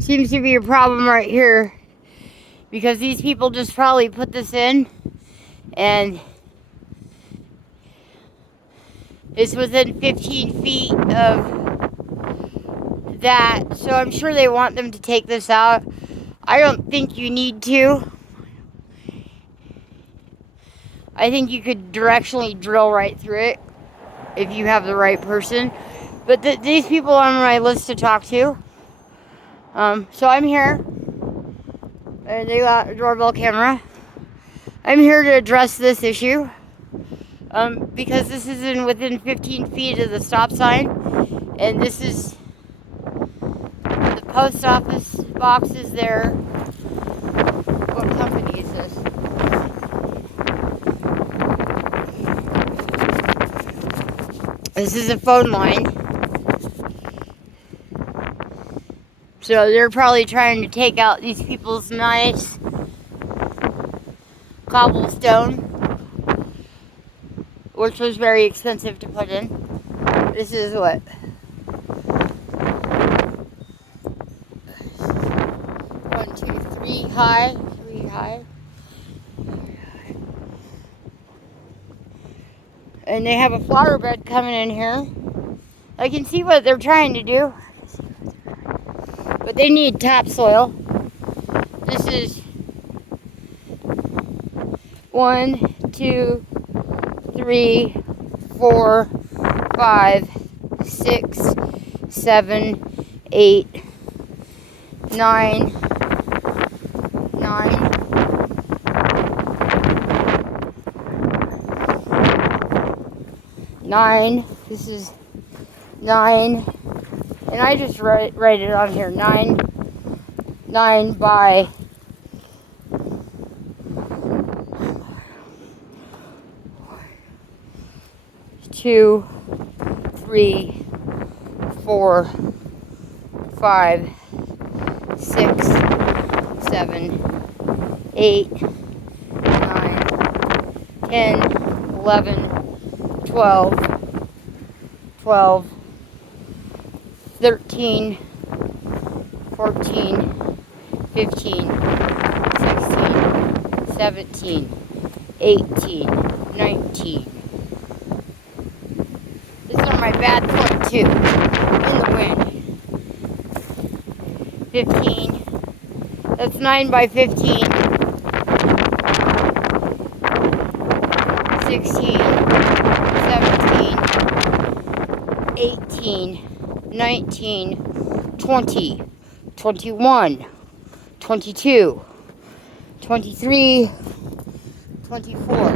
seems to be a problem right here. Because these people just probably put this in. And it's within 15 feet of that. So I'm sure they want them to take this out. I don't think you need to. I think you could directionally drill right through it if you have the right person. But these people are on my list to talk to. So I'm here. And they got a doorbell camera. I'm here to address this issue. Because this is within 15 feet of the stop sign. And this is the post office box is there. What company is this? This is a phone line. So they're probably trying to take out these people's nice cobblestone, which was very expensive to put in. This is what? 1, 2, 3 high. 3 high. And they have a flower bed coming in here. I can see what they're trying to do. But they need topsoil. This is 1, 2, 3, 4, 5, 6, 7, 8, 9, 9. This is 9. And I just write it on here. 9 by 2, 3, 4, 5, 6, 7, 8, 9, 10, 11, 12, 13, 14, 15, 16, 17, 18, 19. This is on my bad foot too, in the wind. 15. That's 9 by 15. 16, 17, 18, 19, 20, 21, 22, 23, 24,